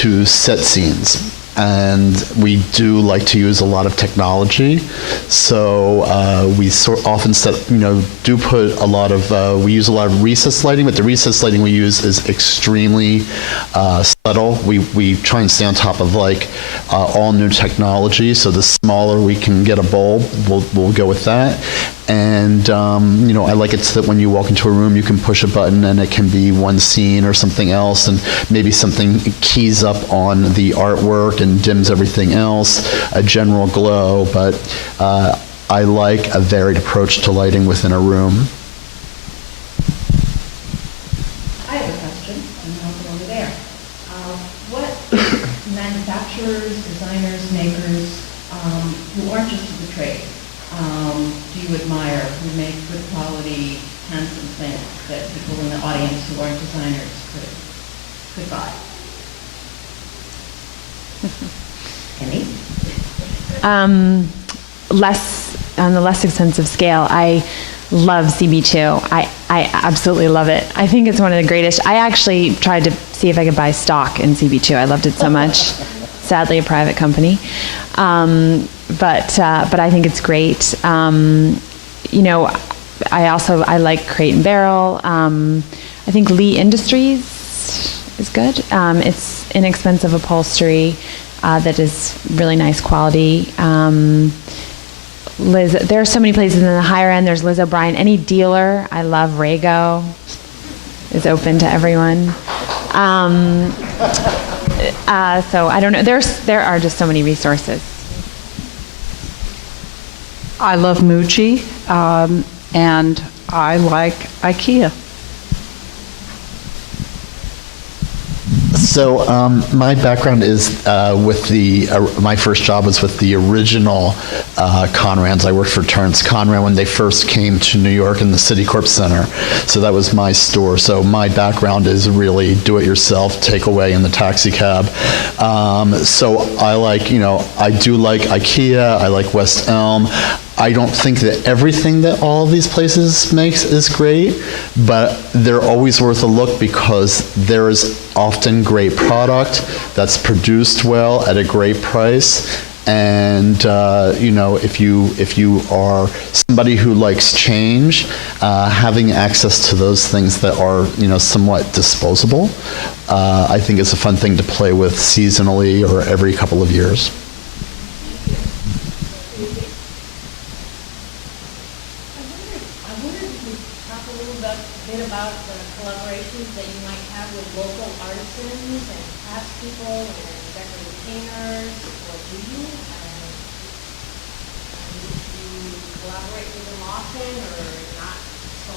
to set scenes. And we do like to use a lot of technology. So we often do put a lot of, we use a lot of recessed lighting, but the recessed lighting we use is extremely subtle. We try and stay on top of all new technology. So the smaller we can get a bulb, we'll go with that. And, I like it so that when you walk into a room, you can push a button and it can be one scene or something else, and maybe something keys up on the artwork and dims everything else, a general glow. But I like a varied approach to lighting within a room. I have a question, and I'll go over there. What manufacturers, designers, makers, who aren't just of the trade, do you admire, who make good quality, handsome things that people in the audience who aren't designers could buy? Any? On the less expensive scale, I love CB2. I absolutely love it. I think it's one of the greatest. I actually tried to see if I could buy stock in CB2. I loved it so much. Sadly, a private company. But I think it's great. I like Crate and Barrel. I think Lee Industries is good. It's inexpensive upholstery that is really nice quality. There are so many places in the higher end. There's Liz O'Brien. Any dealer, I love Rago, is open to everyone. So I don't know. There are just so many resources. I love Muji, and I like IKEA. So my background is with my first job was with the original Conrads. I worked for Terrence Conrad when they first came to New York in the Citicorp Center. So that was my store. So my background is really do-it-yourself, takeaway in the taxi cab. So I I do like IKEA. I like West Elm. I don't think that everything that all of these places makes is great, but they're always worth a look because there is often great product that's produced well at a great price. And if you are somebody who likes change, having access to those things that are somewhat disposable, I think is a fun thing to play with seasonally or every couple of years. I wonder if you could talk a little bit about the collaborations that you might have with local artisans and craftspeople and decorative painters, or do you? Do you collaborate with them often or not so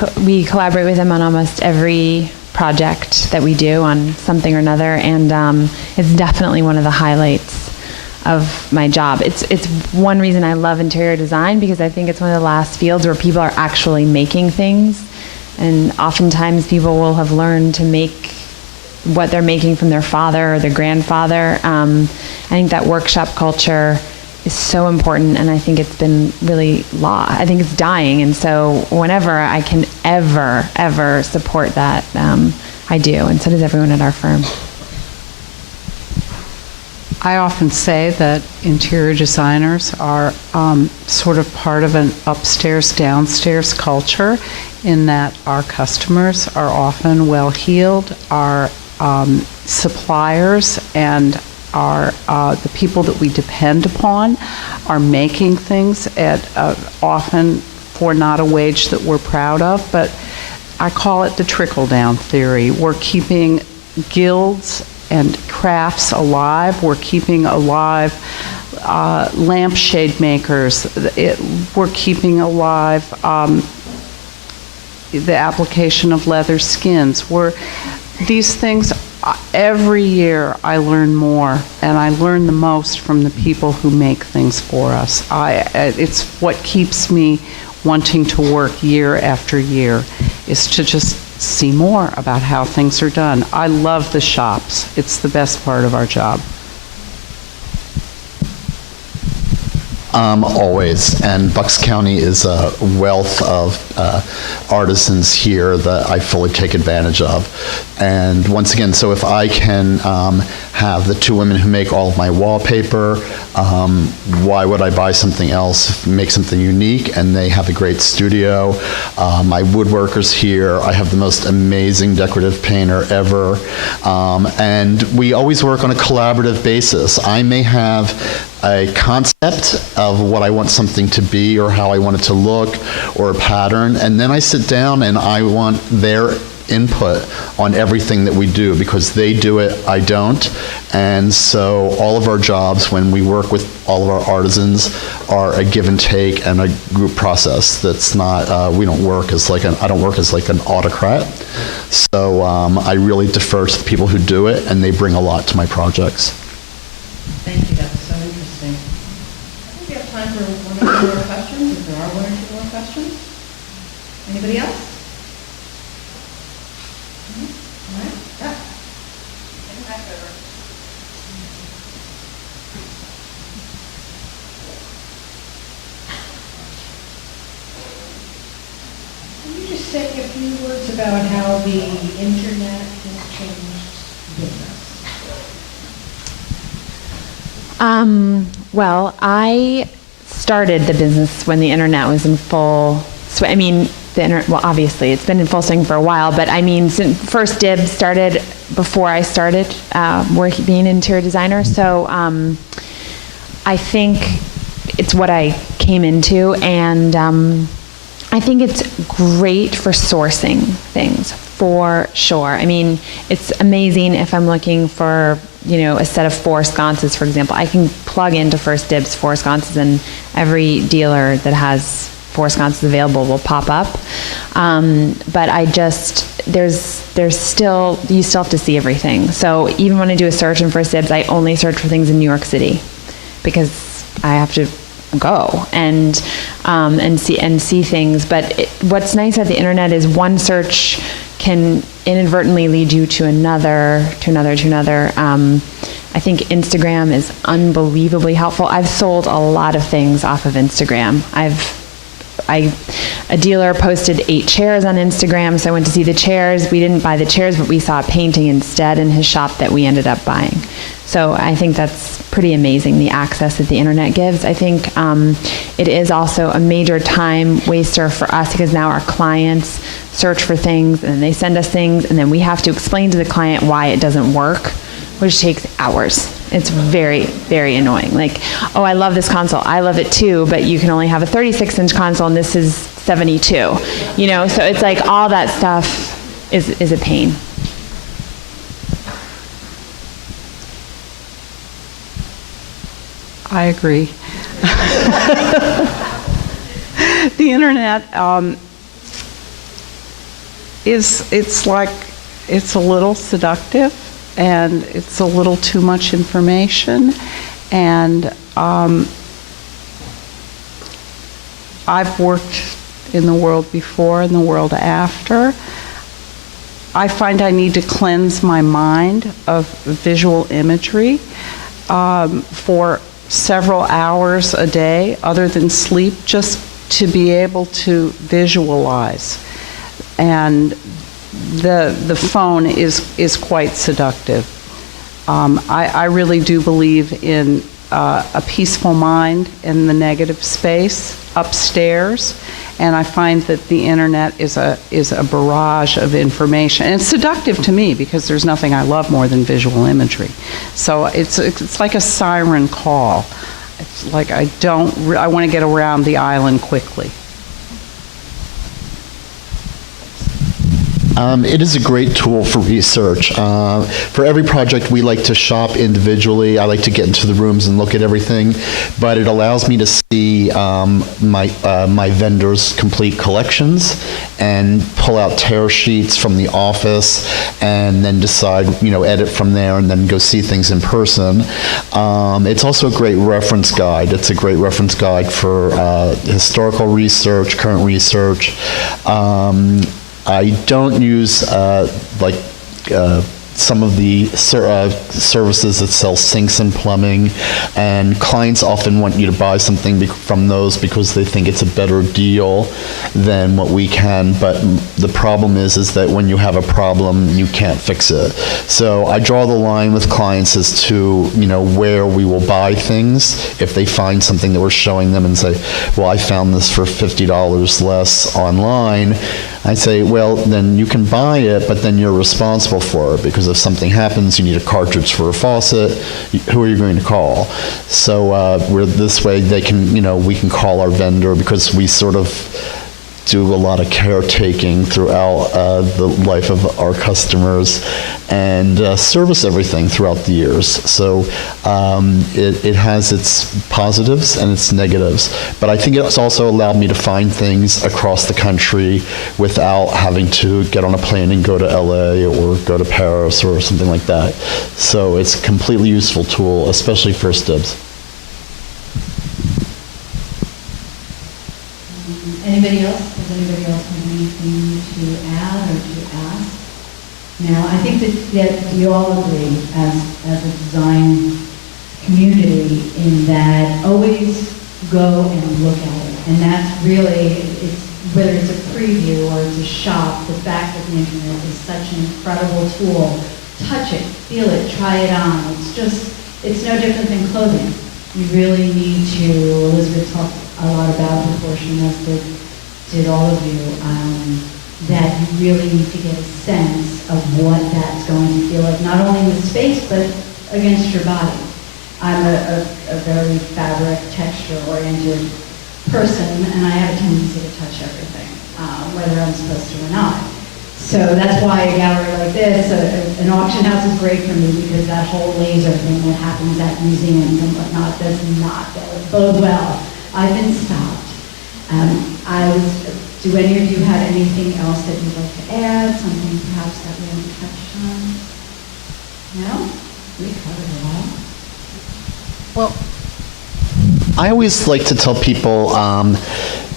much? We collaborate with them on almost every project that we do on something or another, and it's definitely one of the highlights of my job. It's one reason I love interior design, because I think it's one of the last fields where people are actually making things, and oftentimes people will have learned to make what they're making from their father or their grandfather. I think that workshop culture is so important, and I think it's been really lost. I think it's dying, and so whenever I can ever support that, I do, and so does everyone at our firm. I often say that interior designers are sort of part of an upstairs, downstairs culture, in that our customers are often well-heeled, our suppliers and the people that we depend upon are making things at often for not a wage that we're proud of, but I call it the trickle-down theory. We're keeping guilds and crafts alive. We're keeping alive lampshade makers. We're keeping alive the application of leather skins. These things, every year I learn more, and I learn the most from the people who make things for us. It's what keeps me wanting to work year after year, is to just see more about how things are done. I love the shops. It's the best part of our job. Always, and Bucks County is a wealth of artisans here that I fully take advantage of. And once again, so if I can have the two women who make all of my wallpaper, why would I buy something else, make something unique? And they have a great studio. My woodworkers here, I have the most amazing decorative painter ever. And we always work on a collaborative basis. I may have a concept of what I want something to be or how I want it to look or a pattern, and then I sit down and I want their input on everything that we do, because they do it, I don't. And so all of our jobs, when we work with all of our artisans, are a give and take and a group process. That's not, we don't work as like I don't work as like an autocrat. So I really defer to the people who do it, and they bring a lot to my projects. Thank you, that was so interesting. I think we have time for one or two more questions, if there are one or two more questions. Anybody else? All right, yeah. Can you just say a few words about how the internet has changed business? Well, I started the business when the internet was in full swing. I mean, well, obviously, it's been in full swing for a while, but I mean, First Dibs started before I started being an interior designer. So I think it's what I came into, and I think it's great for sourcing things, for sure. I mean, it's amazing if I'm looking for, a set of 4 sconces, for example. I can plug into First Dibs 4 sconces, and every dealer that has 4 sconces available will pop up. But you still have to see everything. So even when I do a search in First Dibs, I only search for things in New York City, because I have to go and see things. But what's nice about the internet is one search can inadvertently lead you to another. I think Instagram is unbelievably helpful. I've sold a lot of things off of Instagram. A dealer posted 8 chairs on Instagram, so I went to see the chairs. We didn't buy the chairs, but we saw a painting instead in his shop that we ended up buying. So I think that's pretty amazing, the access that the internet gives. I think it is also a major time waster for us, because now our clients search for things and they send us things, and then we have to explain to the client why it doesn't work, which takes hours. It's very, very annoying. Like, oh, I love this console. I love it too, but you can only have a 36-inch console and this is 72. So it's like all that stuff is a pain. I agree. The internet it's a little seductive, and it's a little too much information, and I've worked in the world before and the world after. I find I need to cleanse my mind of visual imagery for several hours a day, other than sleep, just to be able to visualize. And the phone is quite seductive. I really do believe in a peaceful mind in the negative space upstairs, and I find that the internet is a barrage of information. And it's seductive to me, because there's nothing I love more than visual imagery. So it's like a siren call. It's like I want to get around the island quickly. It is a great tool for research. For every project, we like to shop individually. I like to get into the rooms and look at everything, but it allows me to see my vendors' complete collections and pull out tear sheets from the office and then decide, edit from there and then go see things in person. It's also a great reference guide. It's a great reference guide for historical research, current research. I don't use some of the services that sell sinks and plumbing, and clients often want you to buy something from those because they think it's a better deal than what we can, but the problem is that when you have a problem, you can't fix it. So I draw the line with clients as to, where we will buy things. If they find something that we're showing them and say, well, I found this for $50 less online, I say, well, then you can buy it, but then you're responsible for it, because if something happens, you need a cartridge for a faucet, who are you going to call? So we're this way, they can, we can call our vendor, because we sort of do a lot of caretaking throughout the life of our customers and service everything throughout the years. So it has its positives and its negatives. But I think it's also allowed me to find things across the country without having to get on a plane and go to LA or go to Paris or something like that. So it's a completely useful tool, especially First Dibs. Anybody else? Does anybody else have anything to add or to ask? Now, I think that we all agree as a design community in that always go and look at it. And that's really, whether it's a preview or it's a shop, the fact that the internet is such an incredible tool. Touch it, feel it, try it on. It's no different than clothing. You really need to, Elizabeth talked a lot about the portion as did all of you, that you really need to get a sense of what that's going to feel like, not only with space, but against your body. I'm a very fabric, texture-oriented person, and I have a tendency to touch everything, whether I'm supposed to or not. So that's why a gallery like this, an auction house is great for me, because that whole laser thing that happens at museums and whatnot does not bode well. I've been stopped. Do any of you have anything else that you'd like to add? Something perhaps that we haven't touched on? No? We covered it all. Well, I always like to tell people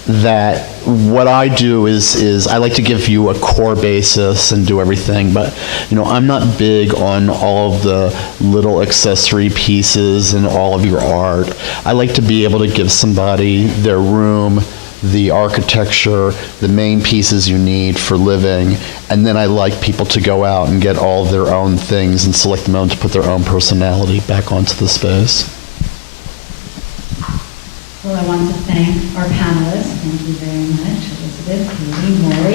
that what I do is I like to give you a core basis and do everything, but I'm not big on all of the little accessory pieces and all of your art. I like to be able to give somebody their room, the architecture, the main pieces you need for living, and then I like people to go out and get all of their own things and select them out to put their own personality back onto the space. Well, I want to thank our panelists. Thank you very much, Elizabeth, Katie, Maureen.